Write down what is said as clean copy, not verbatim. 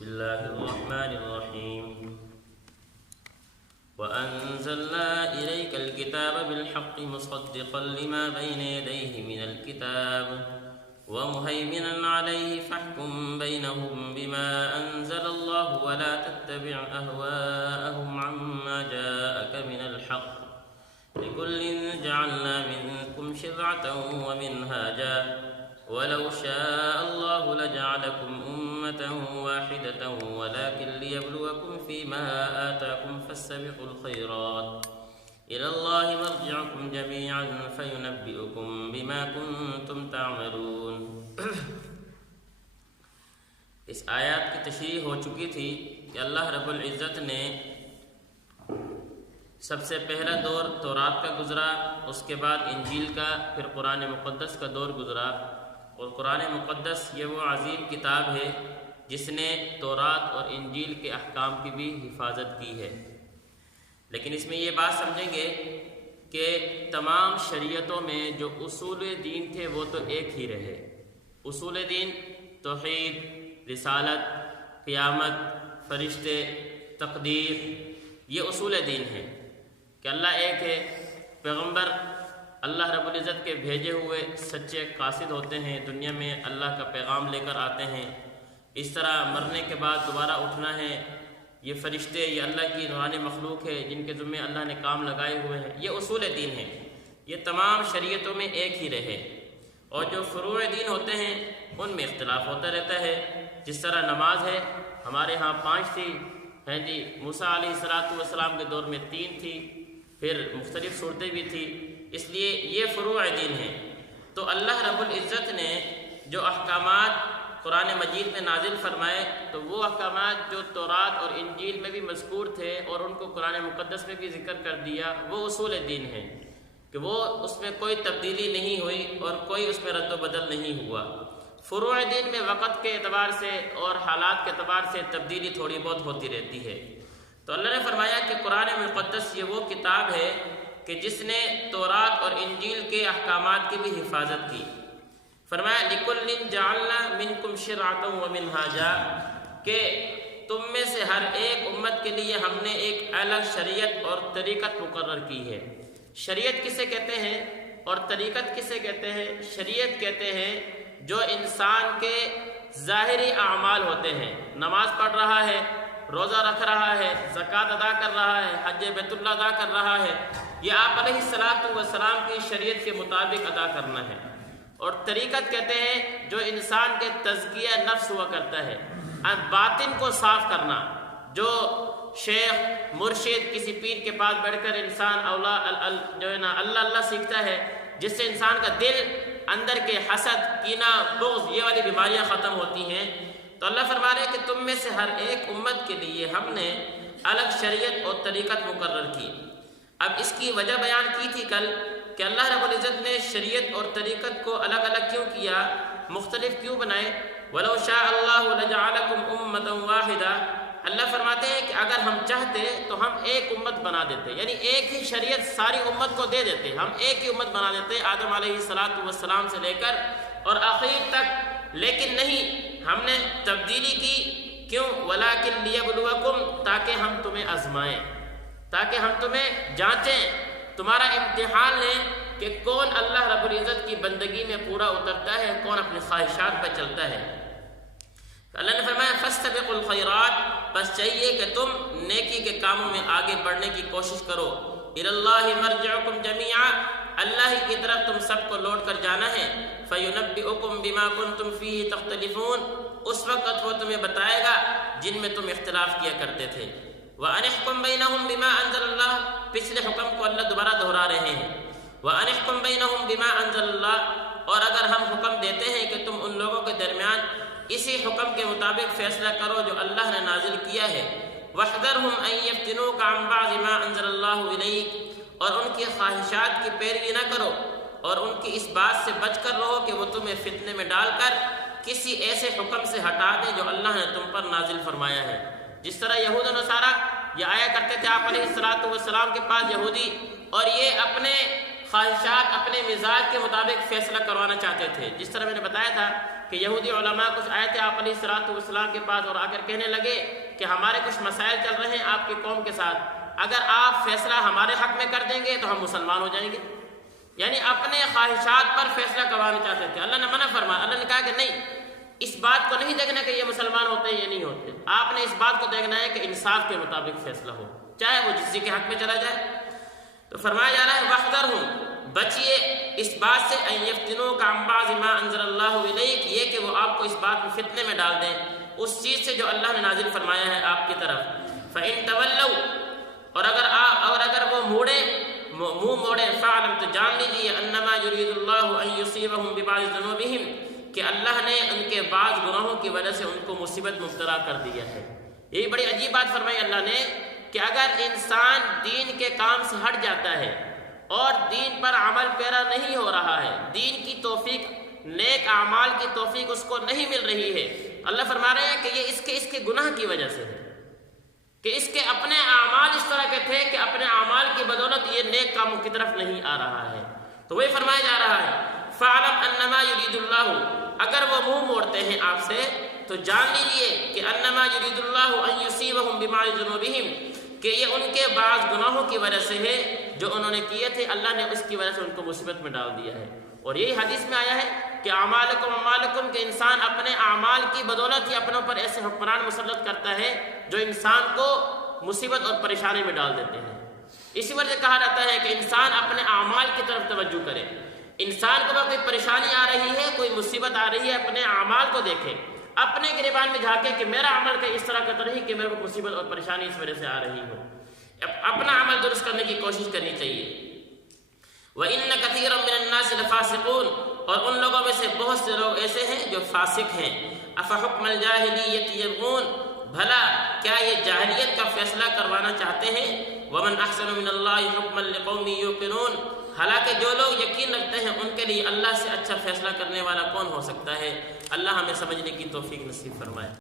بسم الله الرحمن الرحيم وأنزلنا إليك الكتاب بالحق مصدقا لما بين يديه من الكتاب ومهيمنا عليه فاحكم بينهم بما أنزل الله ولا تتبع أهواءهم عما جاءك من الحق لكل جعلنا منكم شرعة ومنهاجا ولو شاء الله لجعلكم أمة واحدة ولكن ليبلوكم فيما آتاكم فاستبقوا الخيرات إلى الله مرجعكم جميعا فينبئكم بما كنتم تعملون۔ اس آیات کی تشریح ہو چکی تھی کہ اللہ رب العزت نے سب سے پہلا دور تورات کا گزرا، اس کے بعد انجیل کا، پھر قرآن مقدس کا دور گزرا۔ اور قرآن مقدس یہ وہ عظیم کتاب ہے جس نے تورات اور انجیل کے احکام کی بھی حفاظت کی ہے۔ لیکن اس میں یہ بات سمجھیں گے کہ تمام شریعتوں میں جو اصول دین تھے وہ تو ایک ہی رہے۔ اصول دین توحید، رسالت، قیامت، فرشتے، تقدیر، یہ اصول دین ہیں کہ اللہ ایک ہے، پیغمبر اللہ رب العزت کے بھیجے ہوئے سچے قاصد ہوتے ہیں، دنیا میں اللہ کا پیغام لے کر آتے ہیں۔ اس طرح مرنے کے بعد دوبارہ اٹھنا ہے، یہ فرشتے، یہ اللہ کی نورانی مخلوق ہے جن کے ذمہ اللہ نے کام لگائے ہوئے ہیں، یہ اصول دین ہیں۔ یہ تمام شریعتوں میں ایک ہی رہے، اور جو فروع دین ہوتے ہیں ان میں اختلاف ہوتا رہتا ہے۔ جس طرح نماز ہے، ہمارے ہاں 5 تھی، موسیٰ علیہ السلام کے دور میں 3 تھی، پھر مختلف صورتیں بھی تھی، اس لیے یہ فروع دین ہیں۔ تو اللہ رب العزت نے جو احکامات قرآن مجید میں نازل فرمائے تو وہ احکامات جو تورات اور انجیل میں بھی مذکور تھے اور ان کو قرآن مقدس میں بھی ذکر کر دیا، وہ اصول دین ہیں کہ وہ اس میں کوئی تبدیلی نہیں ہوئی اور کوئی اس میں رد و بدل نہیں ہوا۔ فروع دین میں وقت کے اعتبار سے اور حالات کے اعتبار سے تبدیلی تھوڑی بہت ہوتی رہتی ہے۔ تو اللہ نے فرمایا کہ قرآن مقدس یہ وہ کتاب ہے کہ جس نے تورات اور انجیل کے احکامات کی بھی حفاظت کی۔ فرمایا لِكُلٍّ جَعَلْنَا مِنْكُمْ شِرْعَةً وَمِنْهَاجًا، کہ تم میں سے ہر ایک امت کے لیے ہم نے ایک الگ شریعت اور طریقت مقرر کی ہے۔ شریعت کسے کہتے ہیں اور طریقت کسے کہتے ہیں؟ شریعت کہتے ہیں جو انسان کے ظاہری اعمال ہوتے ہیں، نماز پڑھ رہا ہے، روزہ رکھ رہا ہے، زکوٰۃ ادا کر رہا ہے، حج بیت اللہ ادا کر رہا ہے، یہ آپ علیہ السلام کی شریعت کے مطابق ادا کرنا ہے۔ اور طریقت کہتے ہیں جو انسان کے تزکیہ نفس ہوا کرتا ہے، باطن کو صاف کرنا، جو شیخ مرشد کسی پیر کے پاس بیٹھ کر انسان جو ہے نا اللہ سیکھتا ہے، جس سے انسان کا دل اندر کے حسد، کینہ، بغض، یہ والی بیماریاں ختم ہوتی ہیں۔ تو اللہ فرما رہے ہیں کہ تم میں سے ہر ایک امت کے لیے ہم نے الگ شریعت اور طریقت مقرر کی۔ اب اس کی وجہ بیان کی تھی کل کہ اللہ رب العزت نے شریعت اور طریقت کو الگ الگ کیوں کیا، مختلف کیوں بنائے۔ وَلَوْ شَاءَ اللَّهُ لَجَعَلَكُمْ أُمَّةً وَاحِدَةً، اللہ فرماتے ہیں کہ اگر ہم چاہتے تو ہم ایک امت بنا دیتے، یعنی ایک ہی شریعت ساری امت کو دے دیتے، ہم ایک ہی امت بنا دیتے آدم علیہ السلام سے لے کر اور آخر تک، لیکن نہیں، ہم نے تبدیلی کی۔ کیوں؟ وَلَٰكِن لِيَبْلُوَكُمْ، تاکہ ہم تمہیں آزمائیں، تاکہ ہم تمہیں جانچیں، تمہارا امتحان لیں کہ کون اللہ رب العزت کی بندگی میں پورا اترتا ہے، کون اپنی خواہشات پہ چلتا ہے۔ اللہ نے فرمایا فاستبقوا الخیرات، بس چاہیے کہ تم نیکی کے کاموں میں آگے بڑھنے کی کوشش کرو۔ الی اللہ مرجعکم جمیعا، اللہ ہی کی طرف تم سب کو لوٹ کر جانا ہے۔ فینبئکم بما کنتم فیہ تختلفون، اس وقت وہ تمہیں بتائے گا جن میں تم اختلاف کیا کرتے تھے۔ وَأَنِ احْكُم بَيْنَهُم بِمَا أَنزَلَ اللَّهُ، پچھلے حکم کو اللہ دوبارہ دہرا رہے ہیں۔ وَأَنِ احْكُم بَيْنَهُم بِمَا أَنزَلَ اللَّهُ، اور اگر ہم حکم دیتے ہیں کہ تم ان لوگوں کے درمیان اسی حکم کے مطابق فیصلہ کرو جو اللہ نے نازل کیا ہے۔ وَاحْذَرْهُمْ أَن يَفْتِنُوكَ عَن بَعْضِ مَا أَنزَلَ اللَّهُ إِلَيْكَ، اور ان کی خواہشات کی پیروی نہ کرو، اور ان کی اس بات سے بچ کر رہو کہ وہ تمہیں فتنے میں ڈال کر کسی ایسے حکم سے ہٹا دیں جو اللہ نے تم پر نازل فرمایا ہے۔ جس طرح یہود و نصارہ یہ آیا کرتے تھے آپ علیہ السلام کے پاس یہودی، اور یہ اپنے خواہشات، اپنے مزاج کے مطابق فیصلہ کروانا چاہتے تھے۔ جس طرح میں نے بتایا تھا کہ یہودی علماء کچھ آئے تھے آپ علیہ الصلوۃ والسلام کے پاس اور آ کر کہنے لگے کہ ہمارے کچھ مسائل چل رہے ہیں آپ کی قوم کے ساتھ، اگر آپ فیصلہ ہمارے حق میں کر دیں گے تو ہم مسلمان ہو جائیں گے۔ یعنی اپنے خواہشات پر فیصلہ کروانا چاہتے تھے۔ اللہ نے منع فرمایا، اللہ نے کہا کہ نہیں، اس بات کو نہیں دیکھنا کہ یہ مسلمان ہوتے ہیں یا نہیں ہوتے، آپ نے اس بات کو دیکھنا ہے کہ انصاف کے مطابق فیصلہ ہو، چاہے وہ جسی کے حق میں چلا جائے۔ تو فرمایا جا رہا ہے وَاحْذَرْهُمْ، بچیے اس بات سے أَن يَفْتِنُوكَ عَن بَعْضِ مَا أَنزَلَ اللَّهُ إِلَيْكَ، یہ کہ وہ آپ کو اس بات میں فتنے میں ڈال دیں اس چیز سے جو اللہ نے نازل فرمایا ہے آپ کی طرف۔ فَإِن تَوَلَّوْا، اور اگر وہ منہ موڑے، فَاعْلَمْ، تو جان لیجیے، أَنَّمَا يُرِيدُ اللَّهُ أَن يُصِيبَهُم بِبَعْضِ ذُنُوبِهِمْ، کہ اللہ نے ان کے بعض گناہوں کی وجہ سے ان کو مصیبت مبتلا کر دیا ہے۔ یہی بڑی عجیب بات فرمائی اللہ نے کہ اگر انسان دین کے کام سے ہٹ جاتا ہے اور دین پر عمل پیرا نہیں ہو رہا ہے، دین کی توفیق، نیک اعمال کی توفیق اس کو نہیں مل رہی ہے، اللہ فرما رہے ہیں کہ یہ اس کے گناہ کی وجہ سے ہے، کہ اس کے اپنے اعمال اس طرح کے تھے کہ اپنے اعمال کی بدولت یہ نیک کاموں کی طرف نہیں آ رہا ہے۔ تو وہی فرمایا جا رہا ہے فَاعْلَمْ أَنَّمَا يُرِيدُ اللَّهُ، اگر وہ منہ موڑتے ہیں آپ سے تو جان لیجیے کہ أَنَّمَا يُرِيدُ اللَّهُ أَن يُصِيبَهُم بِبَعْضِ ذُنُوبِهِمْ، کہ یہ ان کے بعض گناہوں کی وجہ سے ہے جو انہوں نے کیے تھے، اللہ نے اس کی وجہ سے ان کو مصیبت میں ڈال دیا ہے۔ اور یہی حدیث میں آیا ہے کہ اعمالکم، کہ انسان اپنے اعمال کی بدولت ہی اپنوں پر ایسے حکمران مسلط کرتا ہے جو انسان کو مصیبت اور پریشانی میں ڈال دیتے ہیں۔ اسی وجہ سے کہا جاتا ہے کہ انسان اپنے اعمال کی طرف توجہ کرے، انسان کو کوئی پریشانی آ رہی ہے، کوئی مصیبت آ رہی ہے، اپنے اعمال کو دیکھے، اپنے گریبان میں جھانکے کہ میرا عمل کا اس طرح کا تو نہیں کہ میرے کو مصیبت اور پریشانی اس وجہ سے آ رہی ہو، اپنا عمل درست کرنے کی کوشش کرنی چاہیے۔ وَإِنَّ كَثِيرًا مِّنَ النَّاسِ لَفَاسِقُونَ، اور ان لوگوں میں سے بہت سے لوگ ایسے ہیں جو فاسق ہیں۔ أَفَحُكْمَ الْجَاهِلِيَّةِ يَبْغُونَ، بھلا کیا یہ جاہلیت کا فیصلہ کروانا چاہتے ہیں؟ وَمَنْ أَحْسَنُ مِنَ اللَّهِ حُكْمًا لِقَوْمٍ يُوقِنُونَ، حالانکہ جو لوگ یقین رکھتے ہیں ان کے لیے اللہ سے اچھا فیصلہ کرنے والا کون ہو سکتا ہے؟ اللہ ہمیں سمجھنے کی توفیق نصیب فرمائے۔